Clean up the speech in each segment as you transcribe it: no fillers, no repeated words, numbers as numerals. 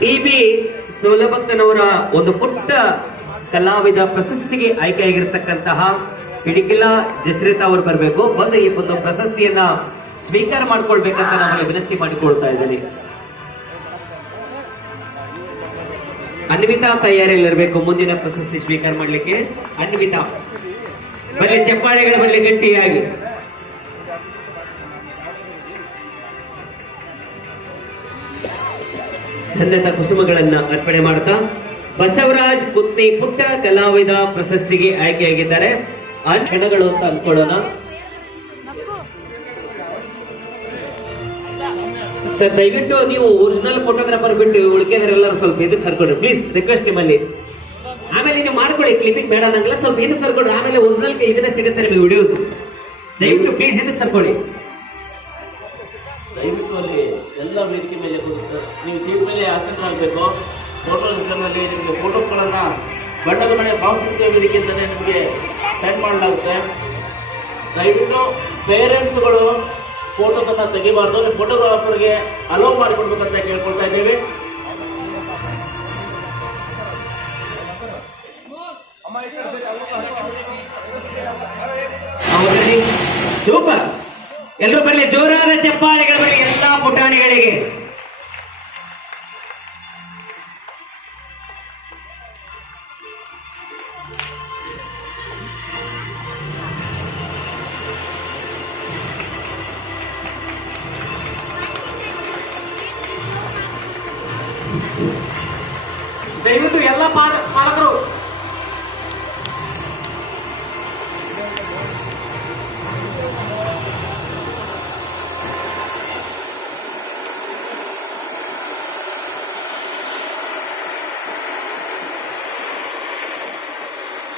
TB. ಸೋಲಬಕ್ಕನವರ ಒಂದು ಪುಟ್ಟ ಕಲಾವಿದ ಪ್ರಶಸ್ತಿಗೆ ಆಯ್ಕೆಯಾಗಿರ್ತಕ್ಕಂತಹ ಹಿಡಿಕಿಲ ಜಸ್ರಿತಾ ಅವರು ಬರಬೇಕು. ಬಂದು ಈ ಒಂದು ಪ್ರಶಸ್ತಿಯನ್ನ ಸ್ವೀಕಾರ ಮಾಡ್ಕೊಳ್ಬೇಕಂತ ನಾನು ವಿನಂತಿ ಮಾಡಿಕೊಳ್ತಾ ಇದ್ದೇನೆ. ಅನ್ವಿತಾ ತಯಾರಿಯಲ್ಲಿರಬೇಕು ಮುಂದಿನ ಪ್ರಶಸ್ತಿ ಸ್ವೀಕಾರ ಮಾಡ್ಲಿಕ್ಕೆ. ಅನ್ವಿತಾ ಬರಲಿ, ಚಪ್ಪಾಳೆಗಳ ಬರಲಿ ಗಟ್ಟಿಯಾಗಿ. ಧನ್ಯತಾ ಕುಸುಮಗಳನ್ನ ಅರ್ಪಣೆ ಮಾಡ್ತಾ ಬಸವರಾಜ್ ಕುತ್ನಿ ಪುಟ್ಟ ಕಲಾವಿದ ಪ್ರಶಸ್ತಿಗೆ ಆಯ್ಕೆಯಾಗಿದ್ದಾರೆ. ಕ್ಷಣಗಳು ಅಂತ ಅನ್ಕೊಳ್ಳೋಣ. ಸರ್ ದಯವಿಟ್ಟು ನೀವು ಒರಿಜಿನಲ್ ಫೋಟೋಗ್ರಾಫರ್ ಬಿಟ್ಟು ಉಳಿಕೆದರೆಲ್ಲರೂ ಸ್ವಲ್ಪ ಇದಕ್ಕೆ ಸರ್ಕೊಡ್ರಿ ಪ್ಲೀಸ್, ರಿಕ್ವೆಸ್ಟ್ ನಿಮ್ಮಲ್ಲಿ. ಆಮೇಲೆ ನೀವು ಮಾಡ್ಕೊಳ್ಳಿ, ಕ್ಲಿಪಿಂಗ್ ಬೇಡ ಅನ್ನಂಗಿಲ್ಲ, ಸ್ವಲ್ಪ ಇದಕ್ಕೆ ಸರ್ಕೊಡ್ರಿ. ಆಮೇಲೆ ಒರಿಜಿನಲ್ ಇದನ್ನ ಸಿಗುತ್ತೆ ನಿಮಗೆ ವಿಡಿಯೋಸ್. ದಯವಿಟ್ಟು ಪ್ಲೀಸ್ ಇದಕ್ಕೆ ಸರ್ಕೊಡಿ. ದಯವಿಟ್ಟು ಅಲ್ಲಿ ಎಲ್ಲ ವೇದಿಕೆ ಮೇಲೆ ನೀವು ಸೀಟ್ ಮೇಲೆ ಆಸೀನರಾಗಬೇಕು. ಫೋಟೋ ವಿಷಯದಲ್ಲಿ ನಿಮಗೆ ಫೋಟೋಸ್ಗಳನ್ನು ಬಣ್ಣದ ಮನೆ ಸಾಂಸ್ಕೃತಿಕ ವೇದಿಕೆಯಿಂದಲೇ ನಿಮಗೆ ಸೆಂಡ್ ಮಾಡಲಾಗುತ್ತೆ. ದಯವಿಟ್ಟು ಪೇರೆಂಟ್ಸ್ಗಳು ಫೋಟೋಸನ್ನು ತೆಗಿಬಾರ್ದು, ನೀವು ಫೋಟೋಗ್ರಾಫರ್ಗೆ ಅಲೋ ಮಾಡಿಕೊಡ್ಬೇಕಂತ ಕೇಳ್ಕೊಳ್ತಾ ಇದ್ದೇವೆ. ಸೂಪರ್, ಎಲ್ಲರೂ ಬರಲಿ, ಜೋರಾದ ಚಪ್ಪಾಳೆಗಳು ಬರಲಿ ಎಲ್ಲಾ ಪುಟಾಣಿಗಳಿಗೆ. ದಯವಿಟ್ಟು ಎಲ್ಲ ಪಾಲಕರು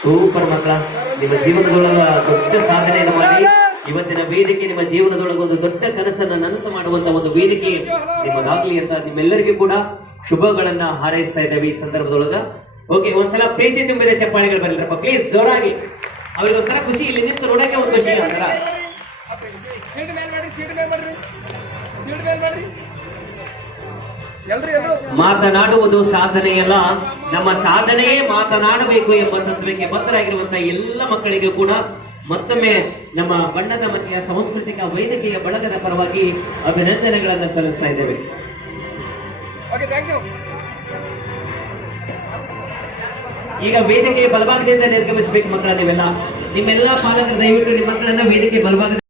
ಸೂಪರ್ ಮಕ್ಕಳ, ನಿಮ್ಮ ಜೀವನದೊಳಗ ದೊಡ್ಡ ಸಾಧನೆಯನ್ನು ಮಾಡಿ ಇವತ್ತಿನ ವೇದಿಕೆ ನಿಮ್ಮ ಜೀವನದೊಳಗೆ ಒಂದು ದೊಡ್ಡ ಕನಸನ್ನ ನನಸು ಮಾಡುವಂತ ಒಂದು ವೇದಿಕೆ ನಿಮ್ಮದಾಗ್ಲಿ ಅಂತ ನಿಮ್ಮೆಲ್ಲರಿಗೂ ಕೂಡ ಶುಭಗಳನ್ನ ಹಾರೈಸ್ತಾ ಇದ್ದೇವೆ ಈ ಸಂದರ್ಭದೊಳಗ. ಓಕೆ, ಒಂದ್ಸಲ ಪ್ರೀತಿ ತುಂಬಿದ ಚಪ್ಪಾಳೆಗಳು ಬರಲಿರಪ್ಪ ಪ್ಲೀಸ್, ಜೋರಾಗಿ. ಅವ್ರಿಗೆ ಒಂಥರ ಖುಷಿ, ಇಲ್ಲಿ ನಿಂತು ನೋಡಕ್ಕೆ ಒಂದು ಖುಷಿ ಅಂತಾರ. ಮಾತನಾಡುವುದು ಸಾಧನೆಯಲ್ಲ, ನಮ್ಮ ಸಾಧನೆಯೇ ಮಾತನಾಡಬೇಕು ಎಂಬ ತತ್ವಕ್ಕೆ ಬದ್ಧರಾಗಿರುವಂತಹ ಎಲ್ಲ ಮಕ್ಕಳಿಗೆ ಕೂಡ ಮತ್ತೊಮ್ಮೆ ನಮ್ಮ ಬಣ್ಣದ ಮನೆಯ ಸಾಂಸ್ಕೃತಿಕ ವೈದ್ಯಕೀಯ ಬಳಗದ ಪರವಾಗಿ ಅಭಿನಂದನೆಗಳನ್ನು ಸಲ್ಲಿಸ್ತಾ ಇದ್ದೇವೆ. ಈಗ ವೇದಿಕೆಯ ಬಲಭಾಗದಿಂದ ನಿರ್ಗಮಿಸಬೇಕು ಮಕ್ಕಳ. ನೀವೆಲ್ಲ ನಿಮ್ಮೆಲ್ಲ ಪಾಲಕರು ದಯವಿಟ್ಟು ನಿಮ್ಮ ಮಕ್ಕಳನ್ನ ವೇದಿಕೆ ಬಲಭಾಗ